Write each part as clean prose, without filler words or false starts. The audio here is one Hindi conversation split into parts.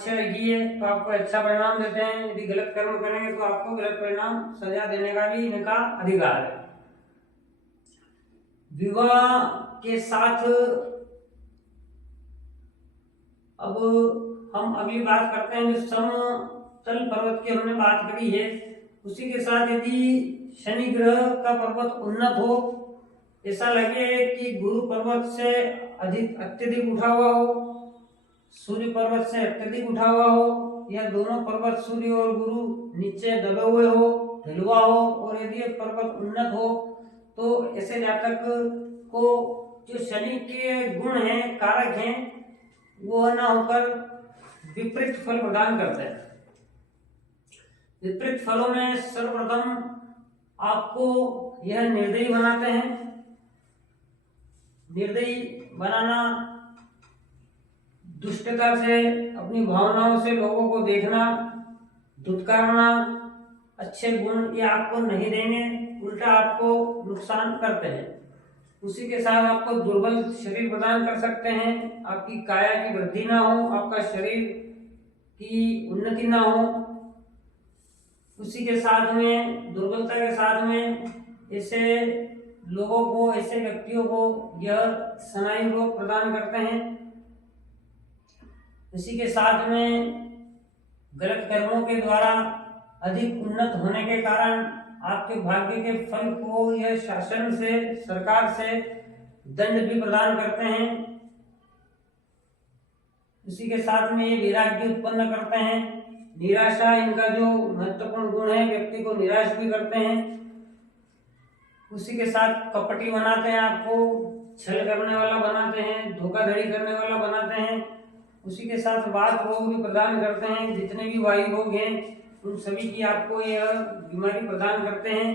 अच्छे रखिए तो आपको अच्छा परिणाम देते हैं, यदि गलत कर्म करेंगे तो आपको गलत परिणाम सजा देने का भी इनका अधिकार है। विवाह के साथ अब हम अगली बात करते हैं, जो समतल पर्वत की हमने बात करी है, उसी के साथ यदि शनि ग्रह का पर्वत उन्नत हो, ऐसा लगे कि गुरु पर्वत से अधिक अत्यधिक उठा हुआ हो, सूर्य पर्वत से अत्यधिक उठा हुआ हो, या दोनों पर्वत सूर्य और गुरु नीचे दबे हुए हो, ढलुआ हो, और यदि पर्वत उन्नत हो, तो ऐसे जातक को जो शनि के गुण हैं, कारक हैं, वो न होकर विपरीत फल प्रदान करते हैं। विपरीत फलों में सर्वप्रथम आपको यह निर्दयी बनाते हैं। निर्दयी बनाना, दुष्टता से, अपनी भावनाओं से लोगों को देखना, धुतकारना, अच्छे गुण ये आपको नहीं देंगे, उल्टा आपको नुकसान करते हैं। उसी के साथ आपको दुर्बल शरीर प्रदान कर सकते हैं, आपकी काया की वृद्धि ना हो, आपका शरीर की उन्नति ना हो। उसी के साथ में दुर्बलता के साथ में ऐसे लोगों को, ऐसे व्यक्तियों को यह स्नायु रोग प्रदान करते हैं। इसी के साथ में गलत कर्मों के द्वारा अधिक उन्नत होने के कारण आपके भाग्य के फल को यह शासन से, सरकार से दंड भी प्रदान करते हैं। उसी के साथ में ये वैराग्य उत्पन्न करते हैं। निराशा इनका जो महत्वपूर्ण गुण है, व्यक्ति को निराश भी करते हैं। उसी के साथ कपटी बनाते हैं, आपको छल करने वाला बनाते हैं, धोखाधड़ी करने वाला बनाते हैं। उसी के साथ वात रोग भी प्रदान करते हैं। जितने भी वायु रोग हैं उन सभी की आपको यह बीमारी प्रदान करते हैं।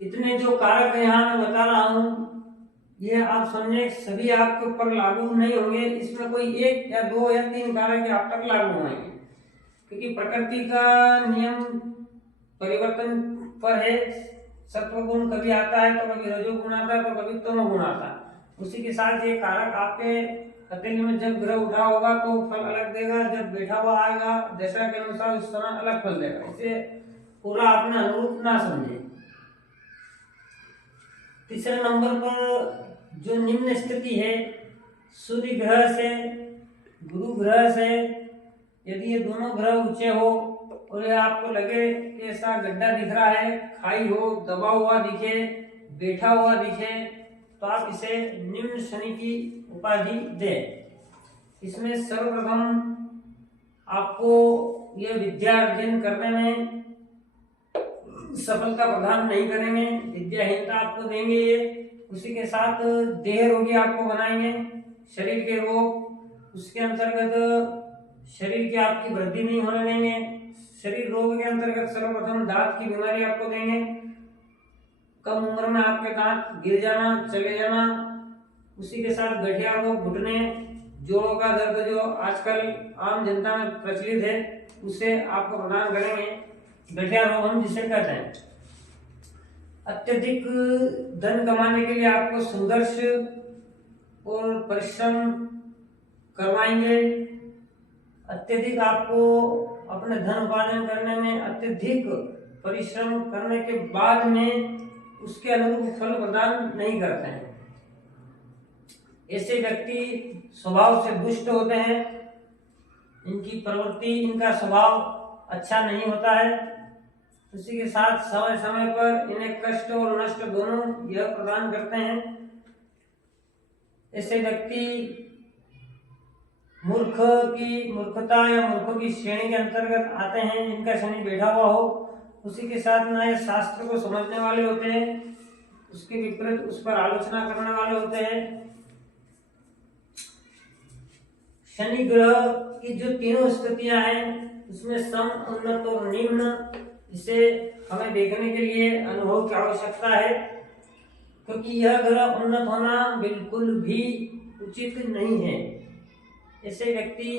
इतने जो कारक यहाँ मैं बता रहा हूँ, ये आप समझे सभी आपके ऊपर लागू नहीं होंगे, इसमें कोई एक या दो या तीन कारक आप तक लागू होंगे, क्योंकि प्रकृति का नियम परिवर्तन पर है। सत्वगुण कभी आता है तो कभी रजोगुण आता है तो कभी तमोगुण आता है। उसी के साथ ये कारक आपके हथेली में जब ग्रह उठा होगा तो फल अलग देगा, जब बैठा हुआ आएगा दशा के अनुसार उस समय अलग फल देगा। इसे पूरा अपने अनुरूप ना समझे। तीसरे नंबर पर जो निम्न स्थिति है, सूर्य ग्रह से, गुरु ग्रह से, यदि ये दोनों ग्रह ऊंचे हो और ये आपको लगे कि ऐसा गड्ढा दिख रहा है, खाई हो, दबा हुआ दिखे, बैठा हुआ दिखे, तो आप इसे निम्न शनि की उपाधि दें। इसमें सर्वप्रथम आपको यह विद्या अर्जन करने में सफलता प्रदान नहीं करेंगे, विद्याहीनता आपको देंगे ये। उसी के साथ देह रोगी आपको बनाएंगे, शरीर के रोग, उसके अंतर्गत शरीर की आपकी वृद्धि नहीं होने देंगे। शरीर रोग के अंतर्गत सर्वप्रथम दांत की बीमारी आपको देंगे। कम उम्र में आपके दांत गिर जाना, चले जाना। उसी के साथ गठिया रोग, घुटने, जोड़ों का दर्द जो आजकल आम जनता में प्रचलित है, उसे आपको प्रदान करेंगे। गठिया रोग हम जिसे कहते हैं। अत्यधिक धन कमाने के लिए आपको संघर्ष और परिश्रम करवाएंगे। अत्यधिक आपको अपने धन उपार्जन करने में अत्यधिक परिश्रम करने के बाद में उसके अनुरूप फल प्रदान नहीं करते हैं। ऐसे व्यक्ति स्वभाव से दुष्ट होते हैं, इनकी प्रवृत्ति, इनका स्वभाव अच्छा नहीं होता है। उसी के साथ समय समय पर इन्हें कष्ट और नष्ट दोनों यह प्रदान करते हैं। ऐसे व्यक्ति मूर्खता या मूर्खों की श्रेणी के अंतर्गत आते हैं, इनका शनि बैठा हुआ हो। उसी के साथ ना ये शास्त्र को समझने वाले होते हैं, उसके विपरीत उस पर आलोचना करने वाले होते हैं। शनि ग्रह की जो तीनों स्थितियां हैं उसमें सम, उन्नत और निम्न, इसे हमें देखने के लिए अनुभव की आवश्यकता है, क्योंकि यह ग्रह उन्नत होना बिल्कुल भी उचित नहीं है। ऐसे व्यक्ति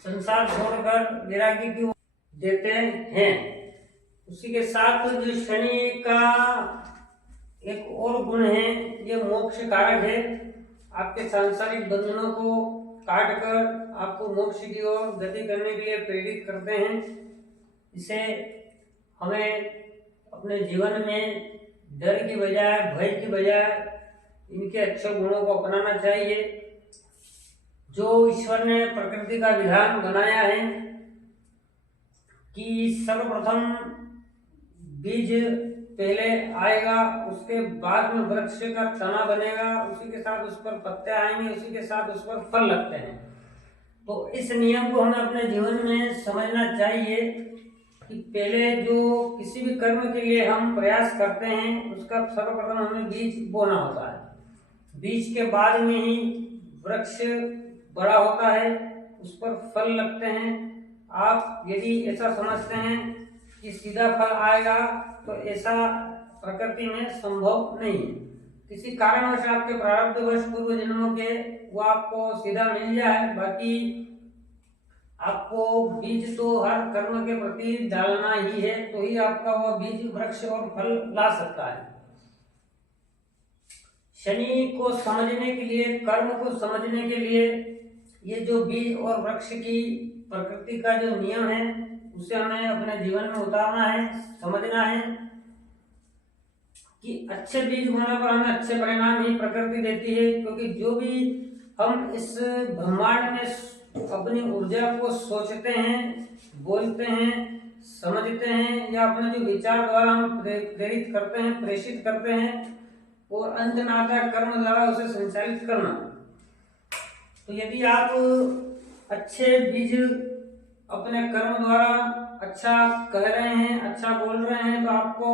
संसार छोड़कर वैराग्य की ओर देते हैं। उसी के साथ जो शनि का एक और गुण है, ये मोक्ष कारक है। आपके सांसारिक बंधनों को काट कर आपको मोक्ष की ओर गति करने के लिए प्रेरित करते हैं। इसे हमें अपने जीवन में डर की बजाय, भय की बजाय इनके अच्छे गुणों को अपनाना चाहिए। जो ईश्वर ने प्रकृति का विधान बनाया है कि सर्वप्रथम बीज पहले आएगा, उसके बाद में वृक्ष का तना बनेगा, उसी के साथ उस पर पत्ते आएंगे, उसी के साथ उस पर फल लगते हैं। तो इस नियम को हमें अपने जीवन में समझना चाहिए कि पहले जो किसी भी कर्म के लिए हम प्रयास करते हैं उसका सर्वप्रथम हमें बीज बोना होता है। बीज के बाद में ही वृक्ष बड़ा होता है, उस पर फल लगते हैं। आप यदि ऐसा समझते हैं कि सीधा फल आएगा तो ऐसा प्रकृति में संभव नहीं। किसी कारणवश आपके प्रारब्धवश पूर्व जन्मों के वो आपको सीधा मिल जाए, बाकी आपको बीज तो हर कर्म के प्रति डालना ही है, तो ही आपका वह बीज वृक्ष और फल ला सकता है। शनि को समझने के लिए, कर्म को समझने के लिए ये जो बीज और वृक्ष की प्रकृति का जो नियम है उसे हमें अपने जीवन में उतारना है, समझना है कि अच्छे बीज होने पर हमें अच्छे परिणाम ही प्रकृति देती है। क्योंकि जो भी हम इस ब्रह्मांड में अपनी ऊर्जा को सोचते हैं, बोलते हैं, समझते हैं या अपने जो विचार द्वारा हम प्रेरित करते हैं, प्रेषित करते हैं और अंत में आता है कर्म द्वारा उसे संचालित करना। तो यदि आप अच्छे बीज अपने कर्म द्वारा अच्छा कह रहे हैं, अच्छा बोल रहे हैं, तो आपको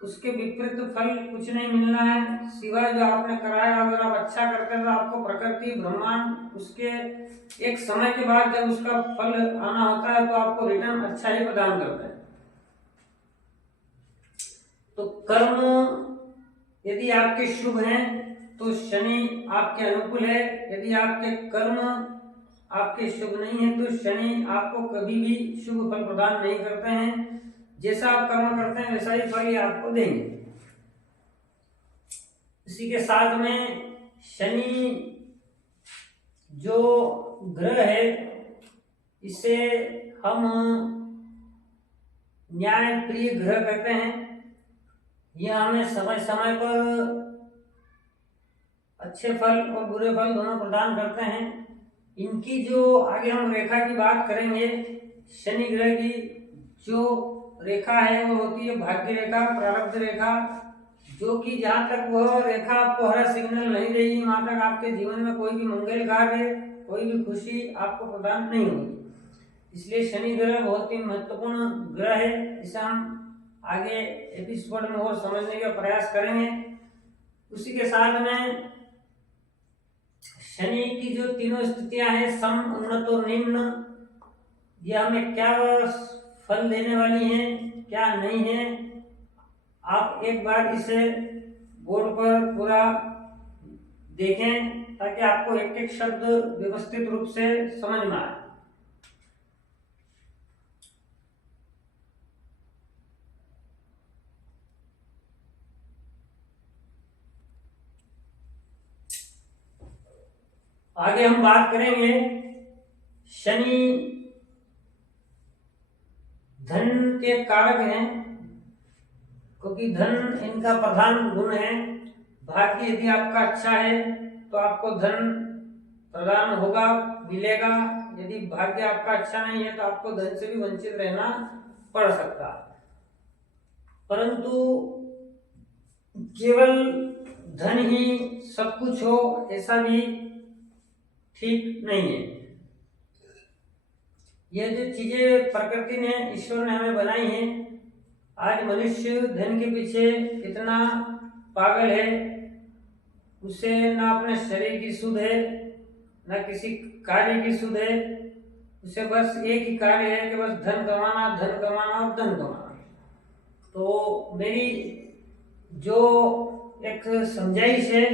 उसके विपरीत फल कुछ नहीं मिलना है, सिवाय जो आपने कराया। अगर आप अच्छा करते हैं तो आपको प्रकृति, ब्रह्मांड उसके एक समय के बाद जब उसका फल आना होता है तो आपको रिटर्न अच्छा ही प्रदान करता है। तो कर्म यदि आपके शुभ हैं तो शनि आपके अनुकूल है, यदि आपके कर्म आपके शुभ नहीं है तो शनि आपको कभी भी शुभ फल प्रदान नहीं करते हैं। जैसा आप कर्म करते हैं वैसा ही फल ये आपको देंगे। इसी के साथ में शनि जो ग्रह है इसे हम न्याय प्रिय ग्रह कहते हैं। यह हमें समय समय पर अच्छे फल और बुरे फल दोनों प्रदान करते हैं। इनकी जो आगे हम रेखा की बात करेंगे, शनि ग्रह की जो रेखा है वो होती है भाग्य रेखा, प्रारब्ध रेखा, जो कि जहाँ तक वह रेखा आपको हरा सिग्नल नहीं देगी वहां तक आपके जीवन में कोई भी मंगल कार्य, कोई भी खुशी आपको प्रदान नहीं होगी। इसलिए शनि ग्रह बहुत ही महत्वपूर्ण ग्रह है। इसे हम आगे एपिसोड में और समझने का प्रयास करेंगे। उसी के साथ में शनि की जो तीनों स्थितियां हैं, सम, उन्नत और निम्न, यह हमें क्या फल देने वाली हैं, क्या नहीं है। आप एक बार इसे बोर्ड पर पूरा देखें ताकि आपको एक एक शब्द व्यवस्थित रूप से समझ में आए। आगे हम बात करेंगे शनि धन के कारक हैं, क्योंकि धन इनका प्रधान गुण है। भाग्य यदि आपका अच्छा है तो आपको धन प्रदान होगा, मिलेगा। यदि भाग्य आपका अच्छा नहीं है तो आपको धन से भी वंचित रहना पड़ सकता है। परंतु केवल धन ही सब कुछ हो ऐसा भी ठीक नहीं है। यह जो चीजें प्रकृति ने, ईश्वर ने हमें बनाई हैं, आज मनुष्य धन के पीछे इतना पागल है, उसे ना अपने शरीर की सुध है, ना किसी कार्य की सुध है। उसे बस एक ही कार्य है कि बस धन कमाना, धन कमाना और धन कमाना। तो मेरी जो एक समझाइश है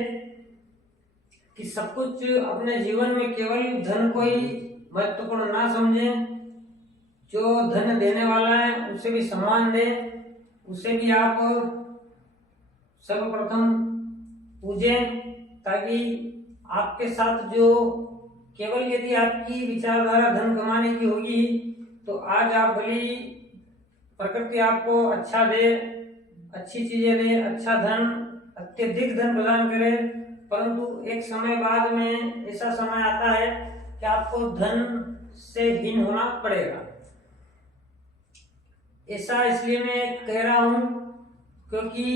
कि सब कुछ अपने जीवन में केवल धन को ही महत्वपूर्ण ना समझें। जो धन देने वाला है उसे भी सम्मान दें, उसे भी आप सर्वप्रथम पूजें, ताकि आपके साथ जो केवल यदि आपकी विचारधारा धन कमाने की होगी तो आज आप भली प्रकृति आपको अच्छा दे, अच्छी चीजें दे, अच्छा धन, अत्यधिक धन प्रदान करे, परंतु एक समय बाद में ऐसा समय आता है कि आपको धन से हीन होना पड़ेगा। ऐसा इसलिए मैं कह रहा हूं क्योंकि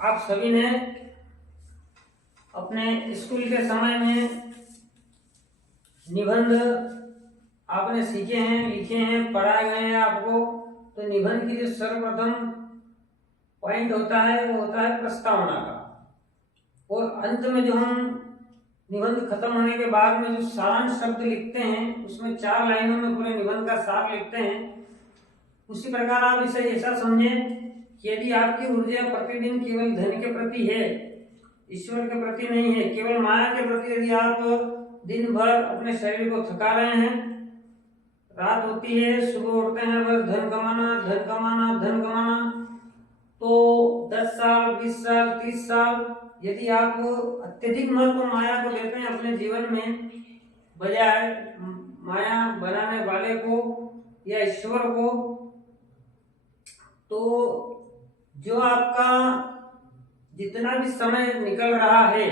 आप सभी ने अपने स्कूल के समय में निबंध आपने सीखे हैं, लिखे हैं, पढ़ाए गए हैं आपको। तो निबंध की जो सर्वप्रथम पॉइंट होता है वो होता है प्रस्तावना का, और अंत में जो हम निबंध खत्म होने के बाद में जो सारांश शब्द लिखते हैं उसमें 4 लाइनों में पूरे निबंध का सार लिखते हैं। उसी प्रकार आप इसे ऐसा समझें कि यदि आपकी ऊर्जा प्रतिदिन केवल धन के प्रति है, ईश्वर के प्रति नहीं है, केवल माया के प्रति यदि आप दिन भर अपने शरीर को थका रहे हैं, रात होती है, सुबह उठते हैं, बस धन कमाना, धन कमाना, धन कमाना, तो 10 साल, 20 साल, 30 साल यदि आप अत्यधिक महत्व माया को देते हैं अपने जीवन में, बजाय माया बनाने वाले को या ईश्वर को, तो जो आपका जितना भी समय निकल रहा है,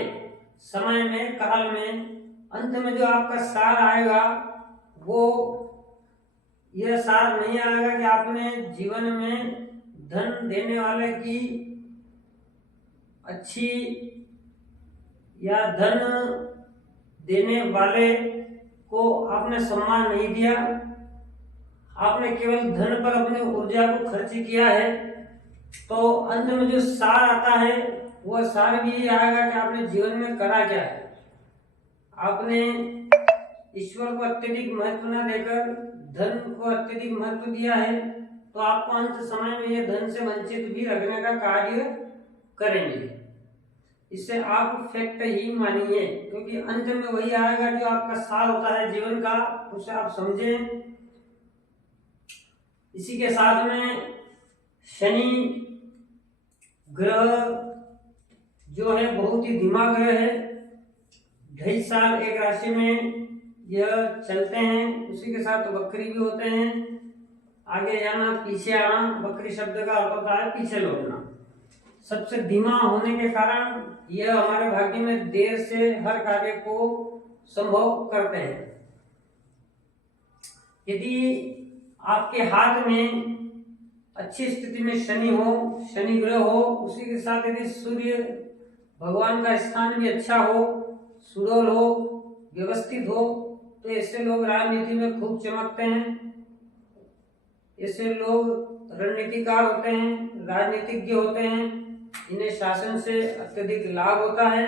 समय में, काल में, अंत में जो आपका सार आएगा वो यह सार नहीं आएगा कि आपने जीवन में धन देने वाले की अच्छी या धन देने वाले को आपने सम्मान नहीं दिया, आपने केवल धन पर अपनी ऊर्जा को खर्च किया है, तो अंत में जो सार आता है वह सार भी आएगा कि आपने जीवन में करा क्या है। आपने ईश्वर को अत्यधिक महत्व न देकर धन को अत्यधिक महत्व दिया है, तो आपको अंत समय में ये धन से वंचित भी रखने का कार्य करेंगे। इससे आप फैक्ट ही मानिए, क्योंकि अंत में वही आएगा जो आपका सार होता है जीवन का, उसे आप समझें। इसी के साथ में शनि ग्रह जो है बहुत ही धीमा ग्रह है, 2.5 साल एक राशि में यह चलते हैं, उसी के साथ वक्री भी होते हैं, आगे जाना, पीछे आना। वक्री शब्द का अर्थ होता है पीछे लौटना। सबसे धीमा होने के कारण यह हमारे भाग्य में देर से हर कार्य को संभव करते हैं। यदि आपके हाथ में अच्छी स्थिति में शनि हो, शनि ग्रह हो, उसी के साथ यदि सूर्य भगवान का स्थान भी अच्छा हो, सुडौल हो, व्यवस्थित हो, तो ऐसे लोग राजनीति में खूब चमकते हैं। ऐसे लोग रणनीतिकार होते हैं, राजनीतिज्ञ होते हैं, इन्हें शासन से अत्यधिक लाभ होता है।